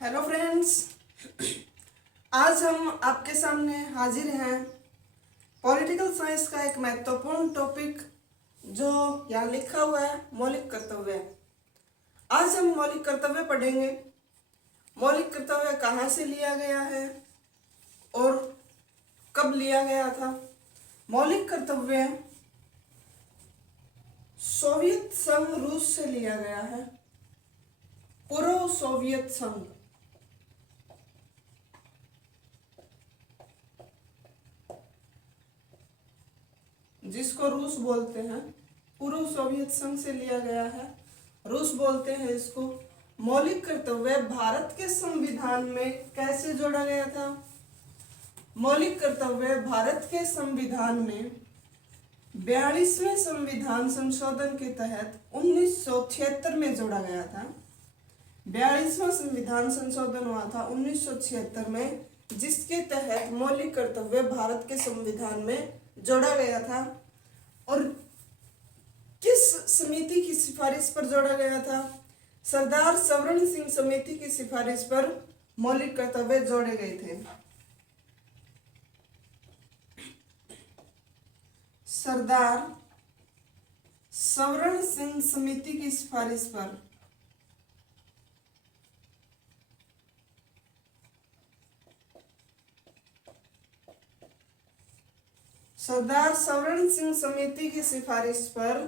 Hello friends, आज हम आपके सामने हाजिर हैं पॉलिटिकल साइंस का एक महत्वपूर्ण टॉपिक जो यहाँ लिखा हुआ है मौलिक कर्तव्य। आज हम मौलिक कर्तव्य पढ़ेंगे। मौलिक कर्तव्य कहाँ से लिया गया है और कब लिया गया था। मौलिक कर्तव्य सोवियत संघ रूस से लिया गया है। पूर्व सोवियत संघ, जिसको रूस बोलते हैं, पूर्व सोवियत संघ से लिया गया है। रूस बोलते हैं इसको। मौलिक कर्तव्य भारत के संविधान में कैसे जोड़ा गया था। मौलिक कर्तव्य भारत के संविधान में 42वें संविधान संशोधन के तहत 1976 में जोड़ा गया था। 42वां संविधान संशोधन हुआ था 1976 में, जिसके तहत मौलिक कर्तव्य भारत के संविधान में जोड़ा गया था। और किस समिति की सिफारिश पर जोड़ा गया था? सरदार सवर्ण सिंह समिति की सिफारिश पर मौलिक कर्तव्य जोड़े गए थे। सरदार सवर्ण सिंह समिति की सिफारिश पर सरदार सवर्ण सिंह समिति की सिफारिश पर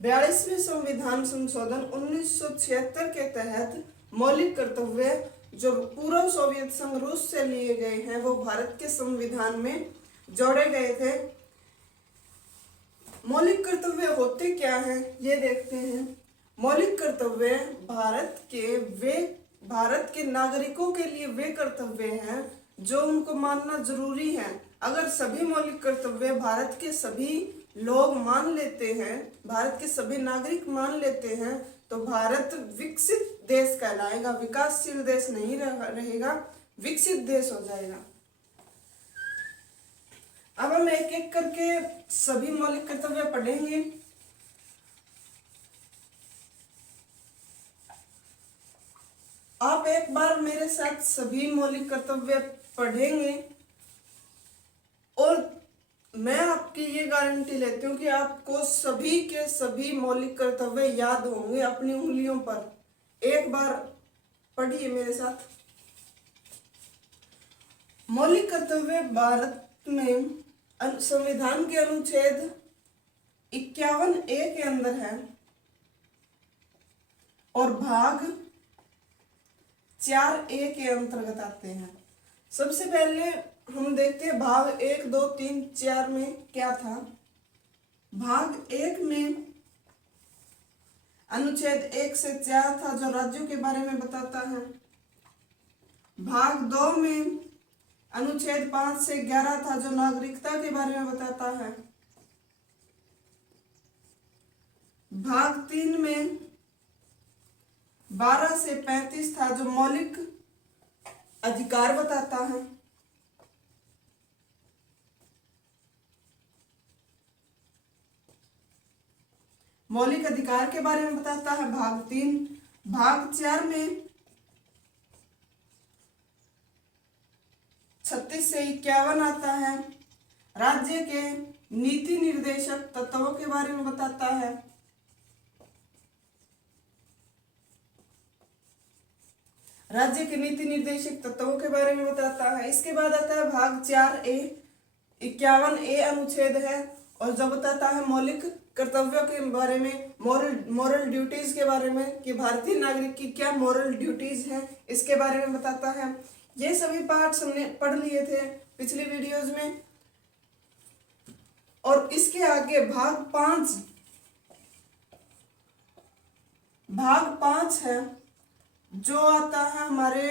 42वें संविधान संशोधन 1976 के तहत मौलिक कर्तव्य जो पूर्व सोवियत संघ रूस से लिए गए हैं वो भारत के संविधान में जोड़े गए थे। मौलिक कर्तव्य होते क्या हैं ये देखते हैं। मौलिक कर्तव्य भारत के नागरिकों के लिए वे कर्तव्य हैं जो उनको मानना जरूरी है। अगर सभी मौलिक कर्तव्य भारत के सभी लोग मान लेते हैं, भारत के सभी नागरिक मान लेते हैं, तो भारत विकसित देश कहलाएगा। विकासशील देश नहीं रहेगा, विकसित देश हो जाएगा। अब हम एक एक करके सभी मौलिक कर्तव्य पढ़ेंगे। आप एक बार मेरे साथ सभी मौलिक कर्तव्य पढ़ेंगे और मैं आपकी ये गारंटी लेती हूँ कि आपको सभी के सभी मौलिक कर्तव्य याद होंगे अपनी उंगलियों पर। एक बार पढ़िए मेरे साथ। मौलिक कर्तव्य भारत में संविधान के अनुच्छेद 51A के अंदर है और भाग 4A के अंतर्गत आते हैं। सबसे पहले हम देखते हैं भाग 1, 2, 3, 4 में क्या था। भाग 1 में अनुच्छेद 1 से 4 था जो राज्यों के बारे में बताता है। भाग 2 में अनुच्छेद 5 से 11 था जो नागरिकता के बारे में बताता है। भाग 3 में 12 से 35 था जो मौलिक अधिकार बताता है। मौलिक अधिकार के बारे में बताता है भाग 3। भाग 4 में 36 से 51 आता है। राज्य के नीति निर्देशक तत्वों के बारे में बताता है। राज्य के नीति निर्देशक तत्वों के बारे में बताता है। इसके बाद आता है भाग 4A, 51A अनुच्छेद है और जो बताता है मौलिक कर्तव्यों के बारे में, मॉरल ड्यूटीज के बारे में कि भारतीय नागरिक की क्या मॉरल ड्यूटीज हैं, इसके बारे में बताता है। ये सभी पार्ट्स हमने पढ़ लिए थे पिछली वीडियोज में। और इसके आगे भाग 5 है जो आता है हमारे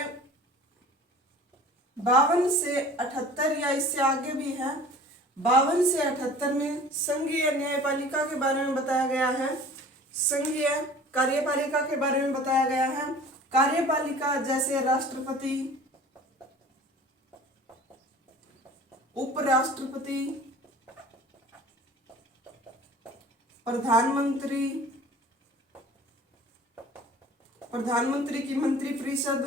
52 से 78 या इससे आगे भी है। 52 से 78 में संघीय न्यायपालिका के बारे में बताया गया है। संघीय कार्यपालिका के बारे में बताया गया है। कार्यपालिका जैसे राष्ट्रपति, उपराष्ट्रपति, प्रधानमंत्री, प्रधानमंत्री की मंत्रिपरिषद,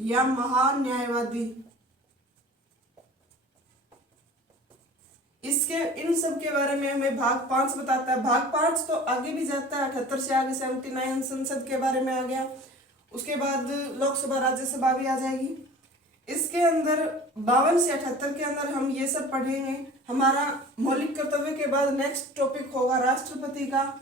या महान्यायवादी। इसके इन सब के बारे में हमें भाग 5 बताता है। भाग 5 तो आगे भी जाता है, 78 से आगे 79 संसद के बारे में आ गया, उसके बाद लोकसभा राज्यसभा भी आ जाएगी। इसके अंदर 52 से 78 के अंदर हम ये सब पढ़ेंगे। हमारा मौलिक कर्तव्य के बाद नेक्स्ट टॉपिक होगा राष्ट्रपति का,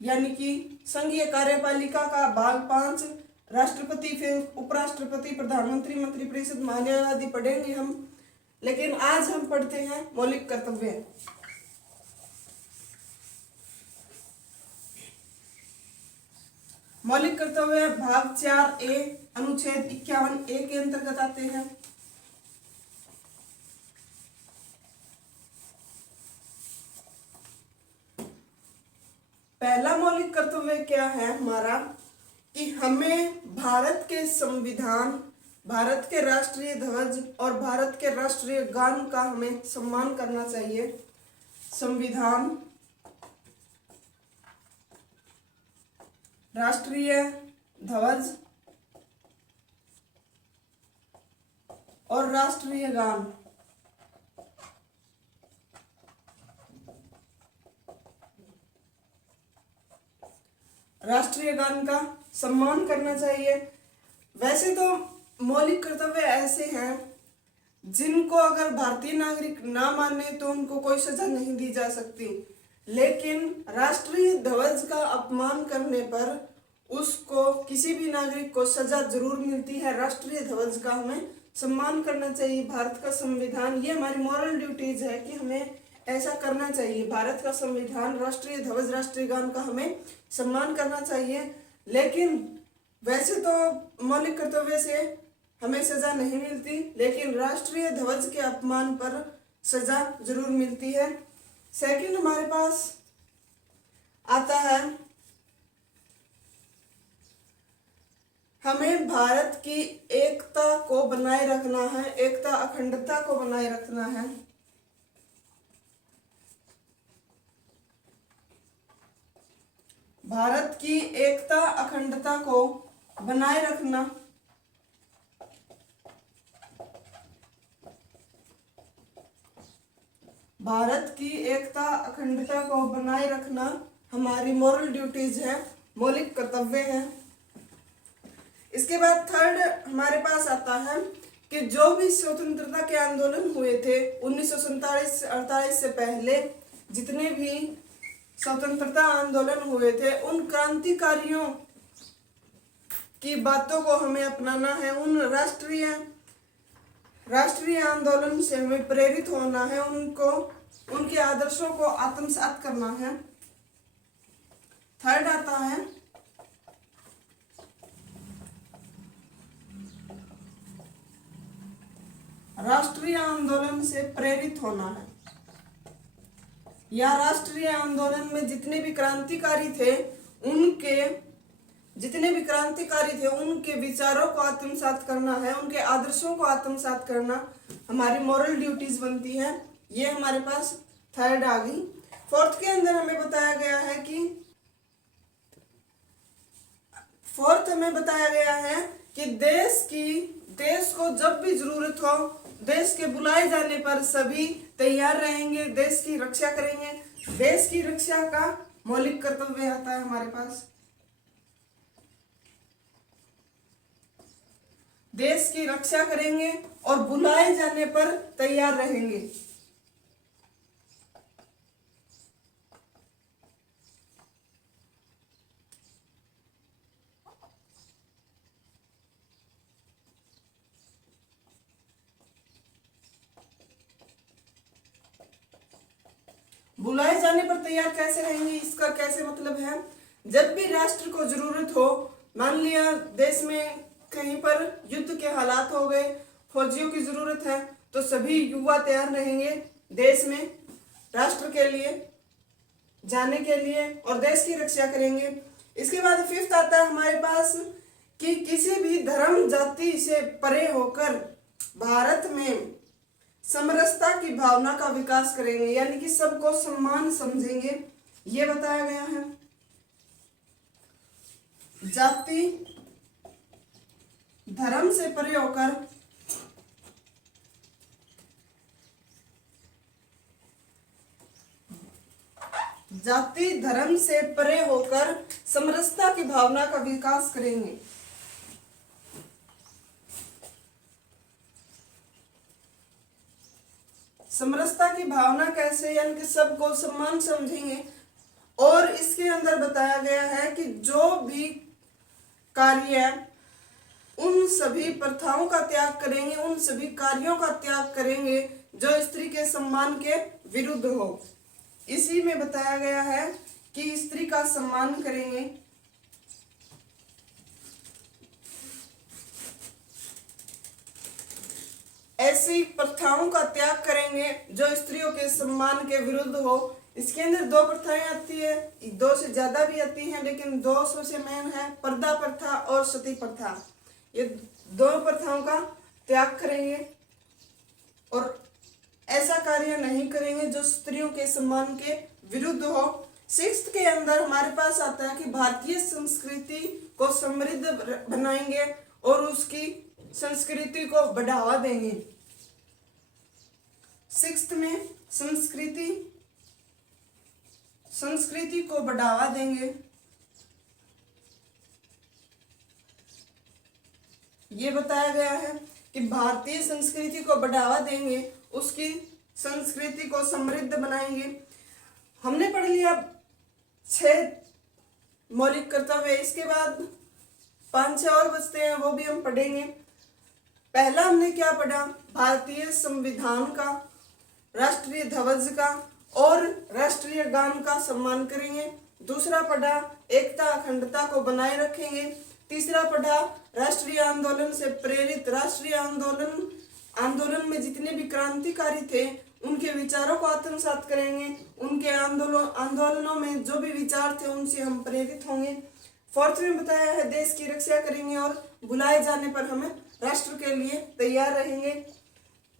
यानी कि संघीय कार्यपालिका का भाग 5, राष्ट्रपति, फिर उपराष्ट्रपति, प्रधानमंत्री, मंत्रिपरिषद, महान्यायवादी पढ़ेंगे हम। लेकिन आज हम पढ़ते हैं मौलिक कर्तव्य। मौलिक कर्तव्य भाग 4A अनुच्छेद 51A के अंतर्गत आते हैं। पहला मौलिक कर्तव्य क्या है हमारा, कि हमें भारत के संविधान, भारत के राष्ट्रीय ध्वज और भारत के राष्ट्रीय गान का हमें सम्मान करना चाहिए। संविधान, राष्ट्रीय ध्वज और राष्ट्रीय गान। राष्ट्रीय गान का सम्मान करना चाहिए। वैसे तो मौलिक कर्तव्य ऐसे हैं जिनको अगर भारतीय नागरिक ना माने तो उनको कोई सजा नहीं दी जा सकती, लेकिन राष्ट्रीय ध्वज का अपमान करने पर उसको, किसी भी नागरिक को सजा जरूर मिलती है। राष्ट्रीय ध्वज का हमें सम्मान करना चाहिए। भारत का संविधान, ये हमारी मॉरल ड्यूटीज है कि हमें ऐसा करना चाहिए। भारत का संविधान, राष्ट्रीय ध्वज, राष्ट्रीय गान का हमें सम्मान करना चाहिए। लेकिन वैसे तो मौलिक कर्तव्य से हमें सजा नहीं मिलती, लेकिन राष्ट्रीय ध्वज के अपमान पर सजा जरूर मिलती है। सेकंड हमारे पास आता है, हमें भारत की एकता को बनाए रखना है, एकता अखंडता को बनाए रखना है। भारत की एकता अखंडता को बनाए रखना, भारत की एकता अखंडता को बनाए रखना हमारी मॉरल ड्यूटीज है, मौलिक कर्तव्य है। इसके बाद थर्ड हमारे पास आता है कि जो भी स्वतंत्रता के आंदोलन हुए थे 1947 से 48 से पहले, जितने भी स्वतंत्रता आंदोलन हुए थे, उन क्रांतिकारियों की बातों को हमें अपनाना है। उन राष्ट्रीय आंदोलन से हमें प्रेरित होना है, उनके आदर्शों को आत्मसात करना है। थर्ड आता है राष्ट्रीय आंदोलन से प्रेरित होना है, या राष्ट्रीय आंदोलन में जितने भी क्रांतिकारी थे उनके विचारों को आत्मसात करना है, उनके आदर्शों को आत्मसात करना हमारी मॉरल ड्यूटीज बनती है। ये हमारे पास थर्ड आ गई। फोर्थ के अंदर हमें बताया गया है कि देश को जब भी जरूरत हो, देश के बुलाए जाने पर सभी तैयार रहेंगे, देश की रक्षा करेंगे। देश की रक्षा का मौलिक कर्तव्य आता है हमारे पास। देश की रक्षा करेंगे और बुलाए जाने पर तैयार रहेंगे। बुलाए जाने पर तैयार कैसे रहेंगे, इसका कैसे मतलब है, जब भी राष्ट्र को जरूरत हो, मान लिया देश में कहीं पर युद्ध के हालात हो गए, फौजियों की जरूरत है, तो सभी युवा तैयार रहेंगे देश में राष्ट्र के लिए जाने के लिए और देश की रक्षा करेंगे। इसके बाद फिफ्थ आता है हमारे पास कि किसी भी धर्म जाति से परे होकर भारत में समरसता की भावना का विकास करेंगे, यानी कि सबको सम्मान समझेंगे। ये बताया गया है। जाति धर्म से परे होकर जाति धर्म से परे होकर समरसता की भावना का विकास करेंगे। समरसता की भावना कैसे, यानी कि सबको सम्मान समझेंगे। और इसके अंदर बताया गया है कि जो भी कार्य उन सभी प्रथाओं का त्याग करेंगे, उन सभी कार्यों का त्याग करेंगे जो स्त्री के सम्मान के विरुद्ध हो। इसी में बताया गया है कि स्त्री का सम्मान करेंगे, ऐसी प्रथाओं का त्याग करेंगे जो स्त्रियों के सम्मान के विरुद्ध हो। इसके अंदर दो प्रथाएं आती है, दो से ज्यादा भी आती हैं, लेकिन दो सबसे मेन है, पर्दा प्रथा और सती प्रथा। ये दो प्रथाओं का त्याग करेंगे और ऐसा कार्य नहीं करेंगे जो स्त्रियों के सम्मान के विरुद्ध हो। सिक्स्थ के अंदर हमारे पास आता है कि भारतीय संस्कृति को समृद्ध बनाएंगे और उसकी संस्कृति को बढ़ावा देंगे। सिक्स्थ में संस्कृति को बढ़ावा देंगे। ये बताया गया है कि भारतीय संस्कृति को बढ़ावा देंगे, उसकी संस्कृति को समृद्ध बनाएंगे। हमने पढ़ लिया 6 मौलिक कर्तव्य, इसके बाद 5-6 और बचते हैं, वो भी हम पढ़ेंगे। पहला हमने क्या पढ़ा, भारतीय संविधान का, राष्ट्रीय ध्वज का और राष्ट्रीय गान का सम्मान करेंगे। दूसरा पढ़ा एकता अखंडता को बनाए रखेंगे। तीसरा पढ़ा राष्ट्रीय आंदोलन से प्रेरित, राष्ट्रीय आंदोलन में जितने भी क्रांतिकारी थे उनके विचारों को आत्मसात करेंगे। उनके आंदोलनों में जो भी विचार थे उनसे हम प्रेरित होंगे। फोर्थ में बताया है देश की रक्षा करेंगे और बुलाए जाने पर हमें राष्ट्र के लिए तैयार रहेंगे।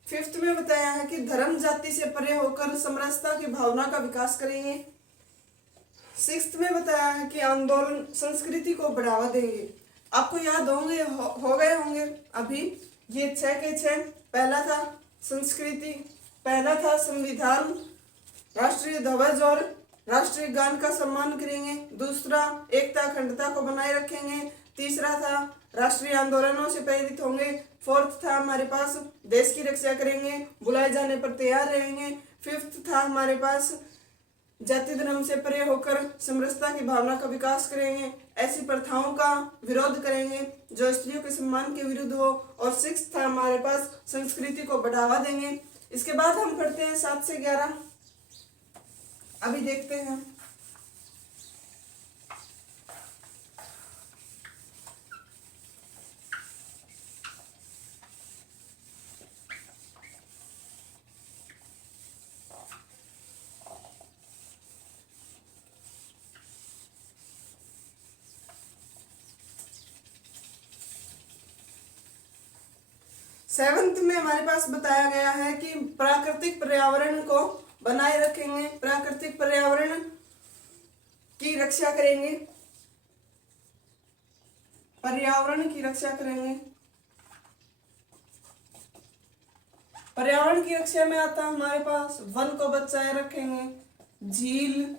फिफ्थ में बताया है कि धर्म जाति से परे होकर समरसता की भावना का विकास करेंगे। सिक्स्थ में बताया है कि आंदोलन संस्कृति को बढ़ावा देंगे। आपको याद हो गए होंगे अभी ये 6 के 6। पहला था संस्कृति, पहला था संविधान, राष्ट्रीय ध्वज और राष्ट्रीय गान का सम्मान करेंगे। दूसरा एकता अखंडता को बनाए रखेंगे। तीसरा था राष्ट्रीय आंदोलनों से प्रेरित होंगे। फोर्थ था हमारे पास देश की रक्षा करेंगे, बुलाए जाने पर तैयार रहेंगे। फिफ्थ था हमारे पास जाति धर्म से परे होकर समरसता की भावना का विकास करेंगे, ऐसी प्रथाओं का विरोध करेंगे जो स्त्रियों के सम्मान के विरुद्ध हो। और सिक्स्थ था हमारे पास संस्कृति को बढ़ावा देंगे। इसके बाद हम पढ़ते हैं 7 से 11। अभी देखते हैं। सेवंथ में हमारे पास बताया गया है कि प्राकृतिक पर्यावरण को बनाए रखेंगे, प्राकृतिक पर्यावरण की रक्षा करेंगे, पर्यावरण की रक्षा करेंगे। पर्यावरण की रक्षा में आता है हमारे पास वन को बचाए रखेंगे, झील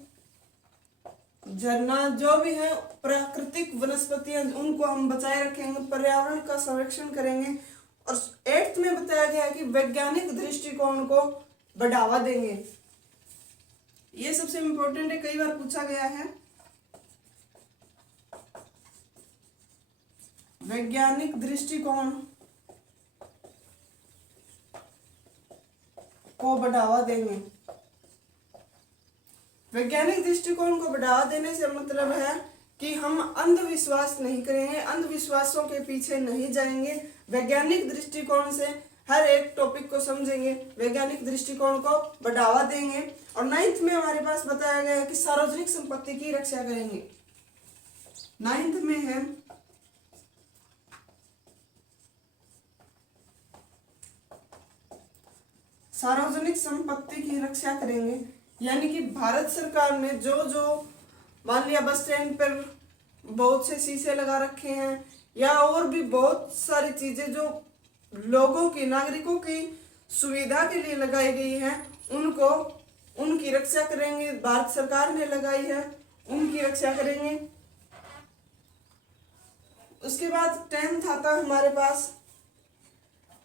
झरना जो भी है प्राकृतिक वनस्पतियां उनको हम बचाए रखेंगे, पर्यावरण का संरक्षण करेंगे। और 8th में बताया गया है कि वैज्ञानिक दृष्टिकोण को बढ़ावा देंगे। ये सबसे इंपॉर्टेंट है, कई बार पूछा गया है। वैज्ञानिक दृष्टिकोण को बढ़ावा देंगे। वैज्ञानिक दृष्टिकोण को बढ़ावा देने से मतलब है कि हम अंधविश्वास नहीं करेंगे, अंधविश्वासों के पीछे नहीं जाएंगे। वैज्ञानिक दृष्टिकोण से हर एक टॉपिक को समझेंगे, वैज्ञानिक दृष्टिकोण को बढ़ावा देंगे। और 9th में हमारे पास बताया गया है कि सार्वजनिक संपत्ति की रक्षा करेंगे। 9th में है सार्वजनिक संपत्ति की रक्षा करेंगे, यानी कि भारत सरकार ने जो मान लिया बस स्टैंड पर बहुत से शीशे लगा रखे हैं या और भी बहुत सारी चीजें जो लोगों की, नागरिकों की सुविधा के लिए लगाई गई है, उनको, उनकी रक्षा करेंगे। भारत सरकार ने लगाई है, उनकी रक्षा करेंगे। उसके बाद 10th आता है हमारे पास।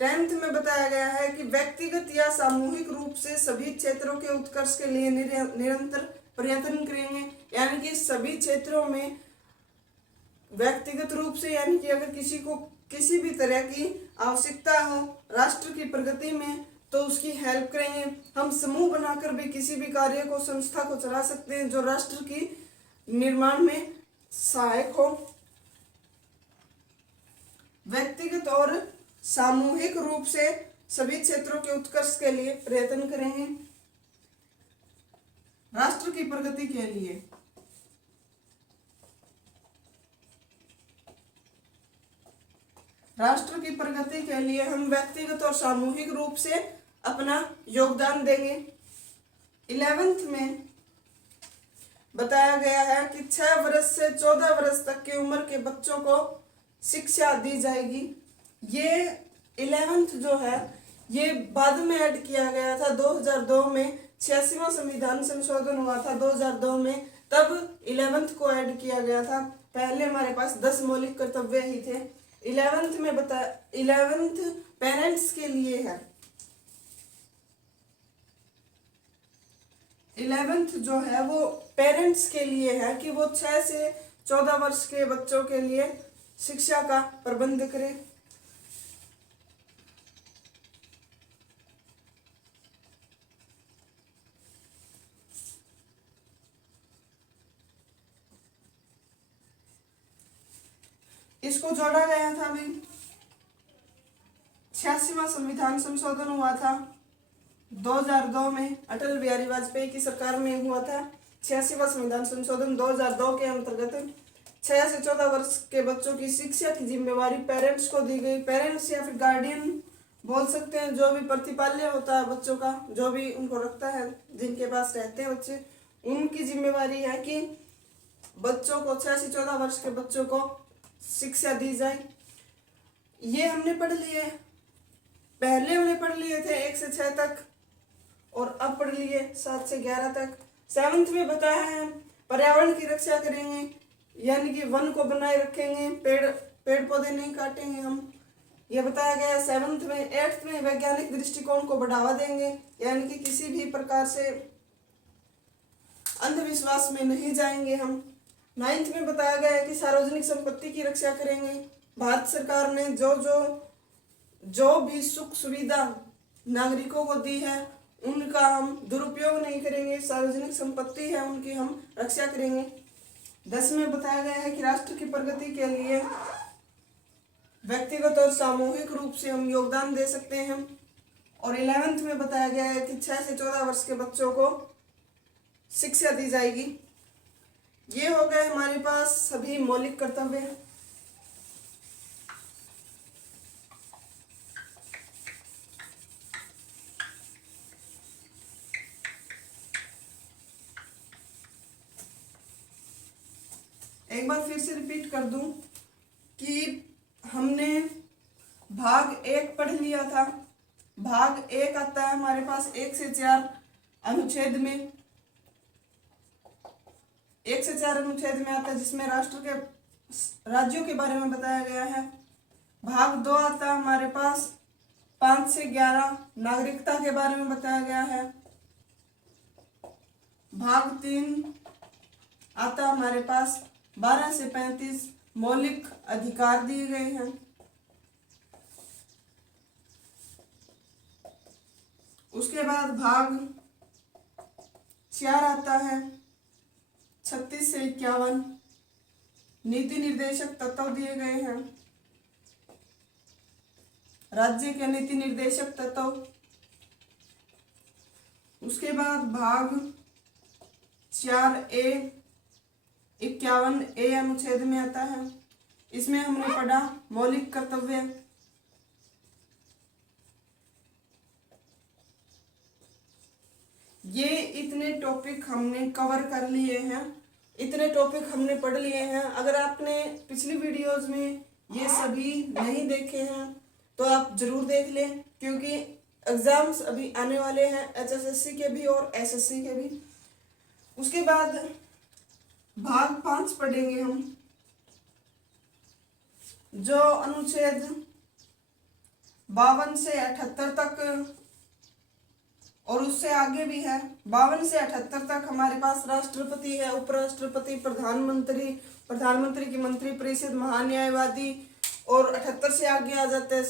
10th में बताया गया है कि व्यक्तिगत या सामूहिक रूप से सभी क्षेत्रों के उत्कर्ष के लिए निरंतर प्रयत्न करेंगे। यानी कि सभी क्षेत्रों में व्यक्तिगत रूप से, यानी कि अगर किसी को किसी भी तरह की आवश्यकता हो राष्ट्र की प्रगति में, तो उसकी हेल्प करेंगे। हम समूह बनाकर भी किसी भी कार्य को, संस्था को चला सकते हैं जो राष्ट्र की निर्माण में सहायक हो। व्यक्तिगत और सामूहिक रूप से सभी क्षेत्रों के उत्कर्ष के लिए प्रयत्न करेंगे, राष्ट्र की प्रगति के लिए। राष्ट्र की प्रगति के लिए हम व्यक्तिगत और सामूहिक रूप से अपना योगदान देंगे। 11th में बताया गया है कि 6 वर्ष से 14 वर्ष तक की उम्र के बच्चों को शिक्षा दी जाएगी। ये 11th जो है ये बाद में ऐड किया गया था। 2002 में 86वां संविधान संशोधन हुआ था 2002 में, तब 11th को ऐड किया गया था। पहले हमारे पास 10 मौलिक कर्तव्य ही थे। 11th में 11th पेरेंट्स के लिए है। 11th जो है वो पेरेंट्स के लिए है कि वो 6 से 14 वर्ष के बच्चों के लिए शिक्षा का प्रबंध करें। इसको जोड़ा गया था भी। 86वां संविधान संशोधन हुआ था 2002 में, अटल बिहारी वाजपेयी की सरकार में हुआ था। 86वां संविधान संशोधन 2002 के अंतर्गत 6 से 14 वर्ष के बच्चों की शिक्षा की जिम्मेवारी पेरेंट्स को दी गई। पेरेंट्स या फिर गार्डियन बोल सकते हैं, जो भी प्रतिपाल्य होता है बच्चों का, जो भी उनको रखता है, जिनके पास रहते हैं बच्चे, उनकी जिम्मेवारी है कि बच्चों को, 6 से 14 वर्ष के बच्चों को शिक्षा दी जाए। ये हमने पढ़ लिए, पहले हमने पढ़ लिए थे 1 से 6 तक, और अब पढ़ लिए 7 से 11 तक। 7th में बताया है पर्यावरण की रक्षा करेंगे, यानी कि वन को बनाए रखेंगे, पेड़ पौधे नहीं काटेंगे हम, ये बताया गया है 7th में। 8th में वैज्ञानिक दृष्टिकोण को बढ़ावा देंगे, यानी कि किसी भी प्रकार से अंधविश्वास में नहीं जाएंगे हम। 9th में बताया गया है कि सार्वजनिक संपत्ति की रक्षा करेंगे। भारत सरकार ने जो भी सुख सुविधा नागरिकों को दी है उनका हम दुरुपयोग नहीं करेंगे, सार्वजनिक संपत्ति है उनकी हम रक्षा करेंगे। 10 में बताया गया है कि राष्ट्र की प्रगति के लिए व्यक्तिगत और सामूहिक रूप से हम योगदान दे सकते हैं। और 11th में बताया गया है कि 6 से 14 वर्ष के बच्चों को शिक्षा दी जाएगी। ये हो गए हमारे पास सभी मौलिक कर्तव्य। एक बार फिर से रिपीट कर दूं कि हमने भाग 1 पढ़ लिया था। भाग 1 आता है हमारे पास 1 से 4 अनुच्छेद में, 1 से 4 अनुच्छेद में आता है, जिसमें राष्ट्र के राज्यों के बारे में बताया गया है। भाग 2 आता है हमारे पास 5 से 11 नागरिकता के बारे में बताया गया है। भाग 3 आता है हमारे पास 12 से 35 मौलिक अधिकार दिए गए हैं। उसके बाद भाग 4 आता है 36 से 51 नीति निर्देशक तत्व दिए गए हैं, राज्य के नीति निर्देशक तत्व। उसके बाद भाग 4A 51A अनुच्छेद में आता है। इसमें हमने पढ़ा मौलिक कर्तव्य। ये इतने टॉपिक हमने कवर कर लिए हैं, इतने टॉपिक हमने पढ़ लिए हैं। अगर आपने पिछली वीडियोस में ये सभी नहीं देखे हैं तो आप जरूर देख लें, क्योंकि एग्जाम्स अभी आने वाले हैं HSSC के भी और SSC के भी। उसके बाद भाग 5 पढ़ेंगे हम, जो अनुच्छेद 52 से 78 तक और उससे आगे भी है। 52 से 78 तक हमारे पास राष्ट्रपति है, उपराष्ट्रपति, प्रधानमंत्री, प्रधानमंत्री की मंत्रिपरिषद, महान्यायवादी, और 78 से आगे आ जाते हैं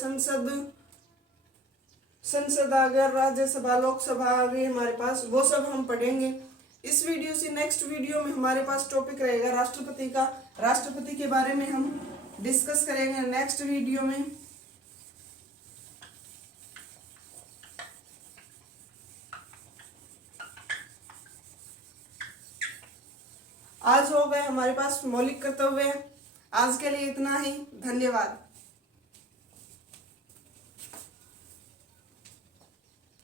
संसद आ गया, राज्यसभा, लोकसभा आ गई हमारे पास, वो सब हम पढ़ेंगे इस वीडियो से। नेक्स्ट वीडियो में हमारे पास टॉपिक रहेगा राष्ट्रपति का, राष्ट्रपति के बारे में हम डिस्कस करेंगे नेक्स्ट वीडियो में। आज हो गए हमारे पास मौलिक कर्तव्य। आज के लिए इतना ही, धन्यवाद।